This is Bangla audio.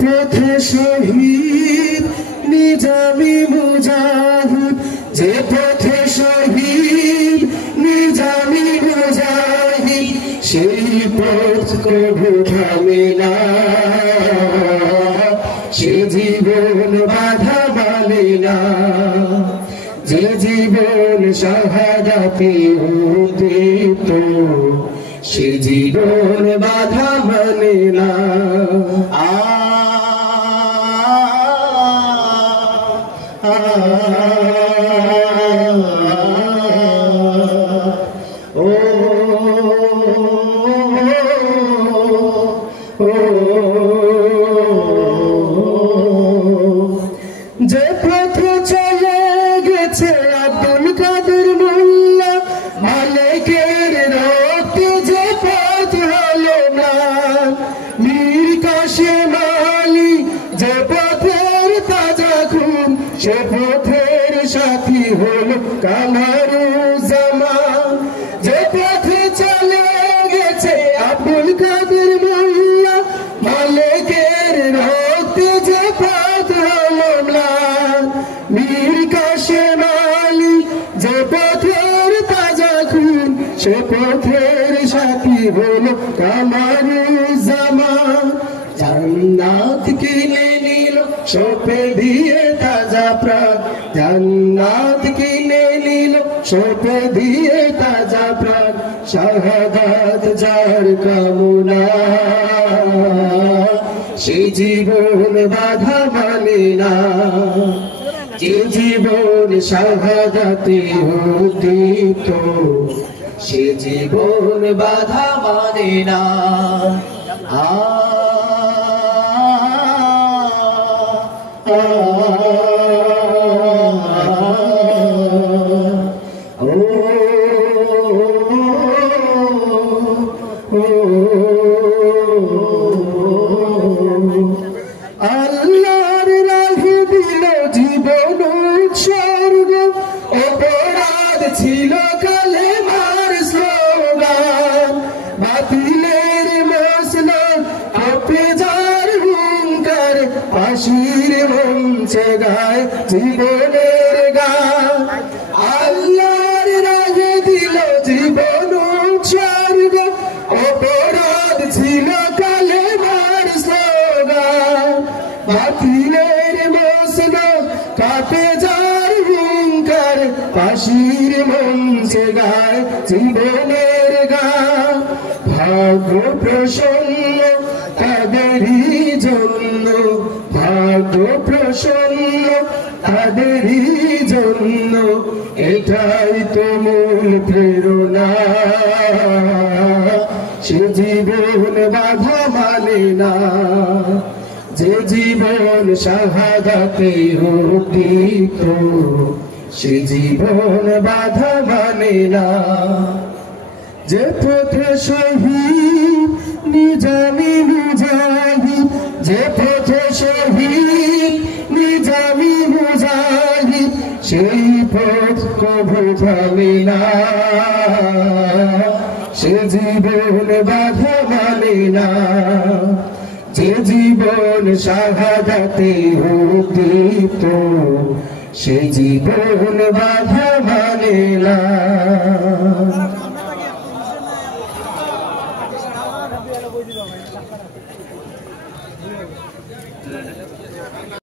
পথে শহীদ নিজামী মুজাহিদ, যে পথে শহীদ নিজামী মুজাহিদ, সেই পথ কবু থামে না, সে জীবন বাধা মানে না, যে জীবন শাহাদাতে উদ্দীপ্ত, সে জীবন বাধা মানে না। যে পথে চলে গেছে আব্দুল কাদের মোল্লা, মালিকের রক্তে যে পথ হলো না, মীর কাসেম আলী যে পথের তাজা খুন, সে পথের সাথী হলো কামরুজ্জামান। যে পথে চলে গেছে আব্দুল কাদের মোল্লা, মালিকের রক্তে যে পথ হলো না, মীর কাসেম আলী যে পথের তাজা খুন, সে পথের সাথী হলো কামরুজ্জামান। জান্নাত কিনে নিল সোপে দিয়ে তাজা প্রাণ, জান্নাত কিনে নিল সোপে দিয়ে তাজা প্রাণ, শাহাদাত যার কামনা, সে জীবন বাধা মানে না, যে জীবন শাহাদাতে উদ্দীপ্ত, সে জীবন বাধা মানে না। আল্লাহর রাহে দিল জীবন উৎসর্গ, অপরাধ ছিল কালেমার স্লোগান, বাতিলের মসনদ কাঁপে যার হুঙ্কার, ফাঁসির মঞ্চে গায় জীবনের গান। আল্লাহর রাহে দিল জীবন উৎসর্গ, অপরাধ ছিল কালেমার স্লোগান, বাতিলের মসনদ কাঁপে যার হুঙ্কার, ফাঁসির মঞ্চে গায় জীবনের গান। ভাগ্য প্রসন্ন তাদেরই জন্য, ভাগ্য প্রসন্ন তাদেরই জন্য, এটাই তো মূল প্রেরণা, সে জীবন বাধা মানে না, যে জীবন শাহাদাতে উদ্দীপ্ত, সে জীবন বাধা মানে না। যে পথে শহীদ নিজামী মুজাহিদ, যে পথে শহীদ নিজামী মুজাহিদ, সেই পথ কবু থামে না, সে জীবন বাধা মানে না, যে জীবন শাহাদাতে উদ্দীপ্ত, সে জীবন বাধা মানে না।